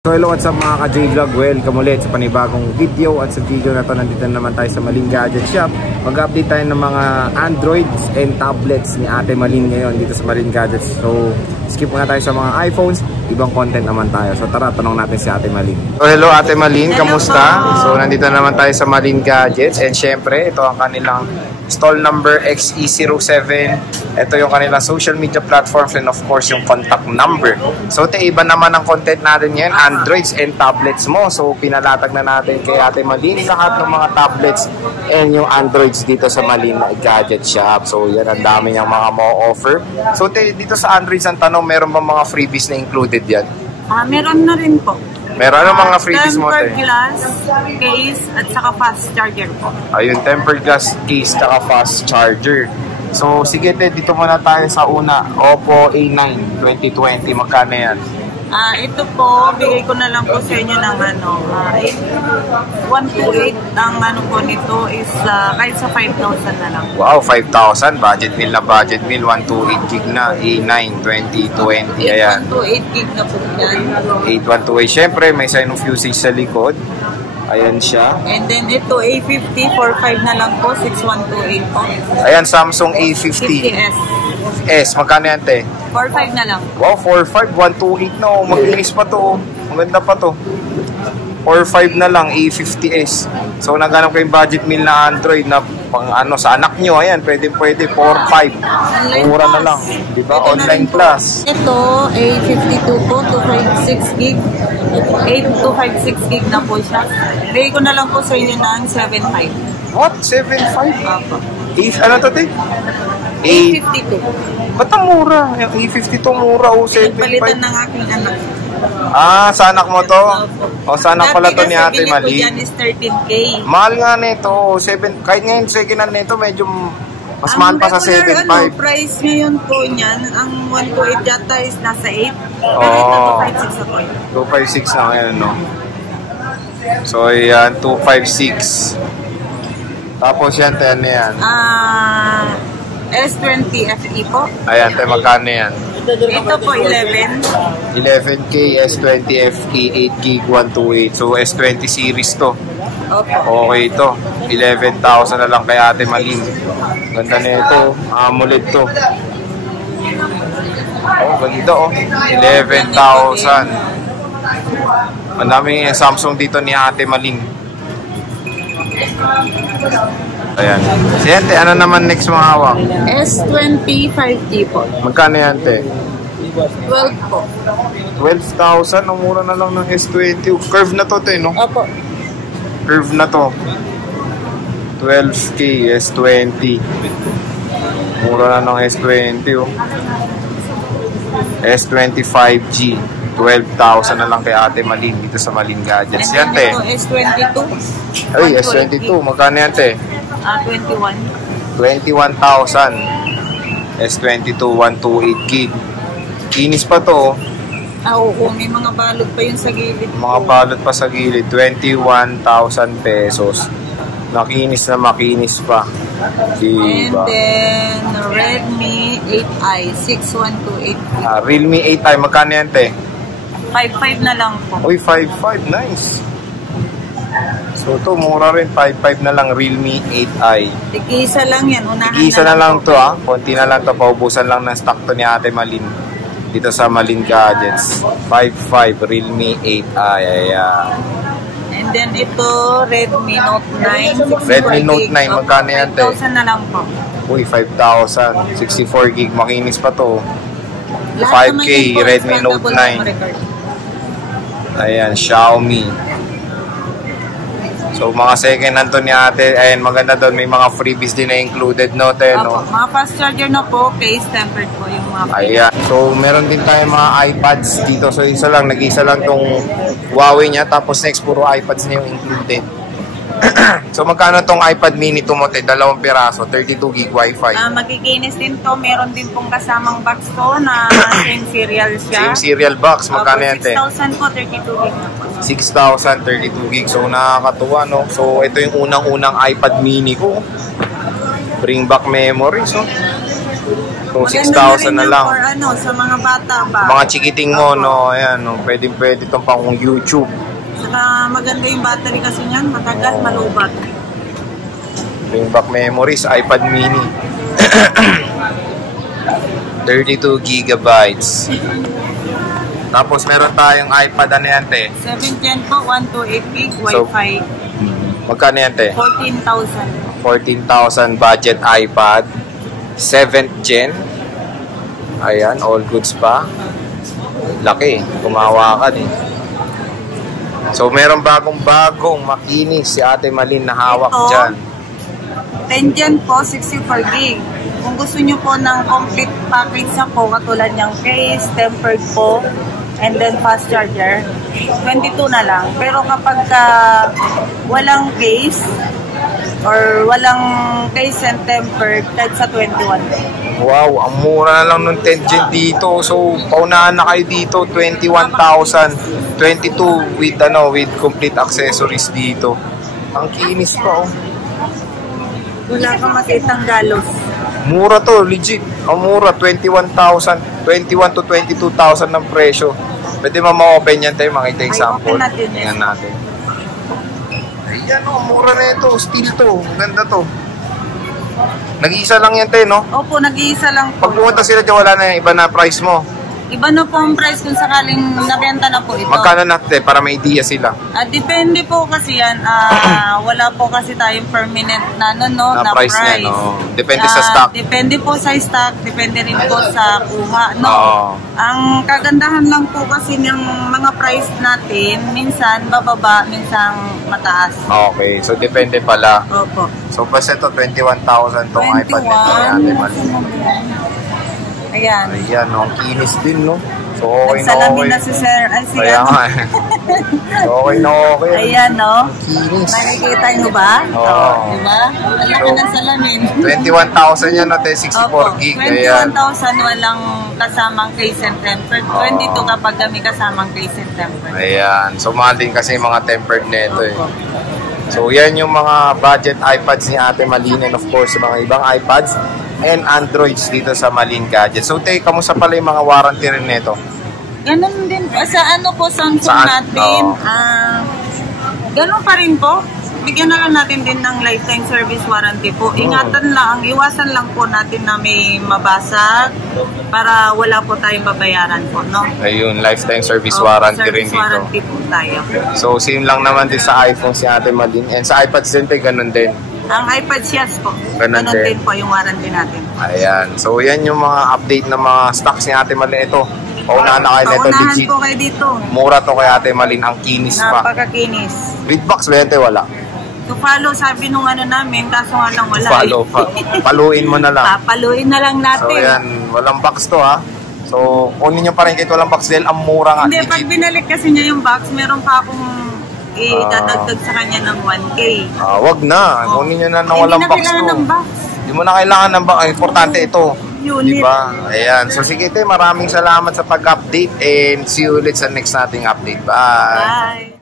So hello, what's up mga ka-J-Vlog? Welcome ulit sa panibagong video. At sa video na to, nandito naman tayo sa Malin Gadget Shop. Mag-update tayo ng mga Androids and tablets ni Ate Malin ngayon dito sa Malin Gadgets. So skip muna tayo sa mga iPhones, ibang content naman tayo. So tara, tanong natin si Ate Malin. So hello Ate Malin, kamusta? So nandito naman tayo sa Malin Gadgets. And syempre, ito ang kanilang stall number XE07. Ito yung kanilang social media platforms and of course yung contact number. So iba naman ang content natin ngayon, Androids and tablets mo. So pinalatag na natin kay Ate Malin lahat ng mga tablets and yung Androids dito sa Malin Gadget Shop. So yan, ang dami niyang mga offer. So dito sa Androids, ang tanong, meron ba mga freebies na included yan? Meron na rin po. Meron ano mga freebies mo? Tempered glass case at saka fast charger po. Ayun, tempered glass case at saka fast charger. So sige dito muna tayo sa una. Oppo A9 2020, magkano yan? Ito po, bigay ko na lang po sa inyo ng 128. Ang ano po nito is kahit sa 5,000 na lang. Wow, 5,000. Budget meal na budget meal. 128 gig na. A9 2020. Ayan. 128 gig na po yan. 8128. Syempre, may sign of usage sa likod. Ayan siya. And then ito, A50, 45 na lang po. 6128 po. Ayan, Samsung A50. 50S. S, magkano yan, te? 45 na lang. Wow, 45, 128 na. Mag-inis pa to. Maganda pa to. 45 na lang, A50s. So, naghanap kayong budget meal na Android na pang ano sa anak nyo. Ayan, pwede 45. Mura na lang. Diba? Online class. Ito, A52 po, 256 gig. 8256 gig na po siya. Bigay ko na lang po sa inyo ng 75. What? 75? Apo. Ano to, te? A52. Ba't ang mura? Yung A52 mura o 75? Palitan ng aking anak. Sa anak mo to? O sa anak pala to ni Ate Malin? Dati kasi is 13K. Mahal nga nito. Kahit ngayon second hand nito, medyo mas mahal pa sa 7.5. Ang price ngayon po niyan, ang 128 yata is nasa 8. Pero ito 256 ako yun. 256 na ngayon, no? So, yan, 256. Tapos yan, ano yan? S20 FE po. Ayan, tayo magkano yan? Ito po, 11. 11K, S20 FE, 8GB, 128. So, S20 series to. Okay ito. 11,000 na lang kay Ate Malin. Ganda na ito. AMOLED to. Oh, ganda oh. 11,000. Ang daming Samsung dito ni Ate Malin. Ayan. Siyente, ano naman next mga hawak? S20 5G po. Magkano yan, te? 12 po. 12,000. Ang mura na lang ng S20. Curve na to, te, no? Opo. Curve na to. 12K, S20. Mura na ng S20, oh. S20 5G. 12,000 na lang kay Ate Malin dito sa Malin Gadgets. Yan, te. S22. Ay, S22. Magkano yan, te? 21. 21,000. S22, 128 gig. Kinis pa to. Oo, may mga balot pa yun sa gilid. Mga balot pa sa gilid. 21,000 pesos. Makinis na makinis pa. Diba? And then, Redmi 8i, 6128. Realme 8i, magkano yan, te? 5.5 na lang po. Uy, 5.5. Nice. So, ito, mura rin. 5.5 na lang, Realme 8i. Tig-isa lang yan. Tig-isa na lang to, ha. Konti na lang to. Paubusan lang ng stock to ni Ate Malin. Dito sa Malin Gadgets. 5.5, Realme 8i. Ayan. And then, ito, Redmi Note 9. Redmi Note 9, magkano yan, te? 5,000 na lang po. Uy, 5,000. 64 gig. Makinis pa to. Lahat 5K, Redmi Note 9. Ayan, Xiaomi. So, mga second hand to ni Ate. Ayan, maganda doon. May mga freebies din na included, no, te, no? Mga fast charger na po, case tempered po yung mga freebies. Ayan. So, meron din tayo mga iPads dito. So, nag-isa lang tong Huawei niya. Tapos next, puro iPads na yung included. So, magkano tong iPad mini to mo, te? 2 piraso, 32 gig Wi-Fi. Magiginis din to. Meron din pong kasamang box to na same serial siya. Same serial box. Magkano yan, te? 6,000 po, 32 gig na po. 6,000, 32 gig. So, nakakatuwa, no? So, ito yung unang-unang iPad mini ko. Bring back memories, no? So, Maganda 6,000 na rin yan lang. for ano, sa mga bata ba? Mga chikiting mo, no? Ayan, no? Pwede itong pang YouTube. Saka maganda yung battery kasi niyan, matagal, malubat. Bring back memories, iPad mini. 32 gigabytes. Tapos meron tayong iPad, ano yan, te? 7 Gen po, 128 gig, Wi-Fi. Magkano yan, te? 14,000. 14,000 budget iPad. 7th gen. Ayan, all goods pa. Laki, kumawakan eh. So, meron bagong makinis si Ate Malin na hawak Ito, dyan. 10 Gen po, 64 gig. Kung gusto nyo po ng complete package na po, katulad niyang case, tempered po, and then fast charger, 22 na lang. Pero kapag walang case, or walang case and tempered, kahit sa 21. Wow, ang mura na lang ng 10 gen dito. So, paunahan na kayo dito, 21,000. 22 with complete accessories dito. Ang kinis pa, oh. Wala kang makitang galos. Mura to, legit. Ang mura, 21,000. 21 to 22,000 ng presyo. Pwede ma-open yan tayo, makita yung Ay, sample. open natin, yes. Tingnan natin. Ayan, oh, mura na ito. Steel to. Ganda to. Nag-iisa lang yan tayo, no? Opo, nag-iisa lang po. Pag pumunta sila dyan, wala na yung iba na price mo. Iba na po ang price kung sakaling nabenta na po ito. Magkano natin para may idea sila? Depende po kasi yan. Wala po kasi tayong permanent na, Na price niya, no? Depende sa stock. Depende po sa stock. Depende rin po sa kuha, no? Oo. Ang kagandahan lang po kasi ng mga price natin, minsan bababa, minsan mataas. Okay, so depende pala. Opo. So basta ito, 21,000 tong iPad nito ni Ate Malin. Ayan. Ayan, no? Ang kinis din, no? So okay na Nagsalamin okay. na si Sir. Ay, si Kaya ano? nga eh. So okay na okay. Ayan, no? Kinis. Nakikita nyo ba? Oo. Diba? Wala ka ng salamin. 21,000 yan, no? 64 gig. Ayan. 21,000 walang kasamang case and tempered. 22 kapag kami kasamang case and tempered. Ayan. So mahal din kasi yung mga tempered nito eh. So yan yung mga budget iPads ni Ate Malin and of course yung mga ibang iPads and Androids dito sa Malin Gadgets. So Tay, kamusta pala yung mga warranty rin nito? Ganun din po. Sa ano po, Samsung Saan? natin, ganun pa rin po. Bigyan na lang natin din ng lifetime service warranty po. Ingatan lang, iwasan lang po natin na may mabasag para wala po tayong babayaran po, no? Ayun, lifetime service warranty rin service dito. warranty po tayo. So same lang naman din sa iPhone si Ate Malin and sa iPads din Tay, ganun din. Ang iPad yes po. Ganun Ganun din. din po yung warranty natin. Ayan. So yan yung mga update ng mga stocks ni Ate Malin. Ito, paunahan na kayo nito. Paunahan Legit. po kayo dito. Mura to kay Ate Malin. Ang kinis pa. Napakakinis. With box ba yan, Tay? Wala. To follow, sabi nung ano namin, kaso nga lang wala. Follow pa. Paluin mo na lang. Papaluin na lang natin. So yan, walang box to ha. So kunin nyo pa rin kahit walang box dahil ang mura nga. Hindi, pag Legit. binalik kasi niya yung box, meron pa akong idadagdag sa kanya ng 1K. Wag na. Kunin nyo na ng Hindi walang na box kailangan to. ng box. Hindi mo na kailangan ng box. Ang importante ito. Unit. Diba? Ayan. So sige, Tay, maraming salamat sa pag-update and see you ulit sa next nating update. Bye! Bye!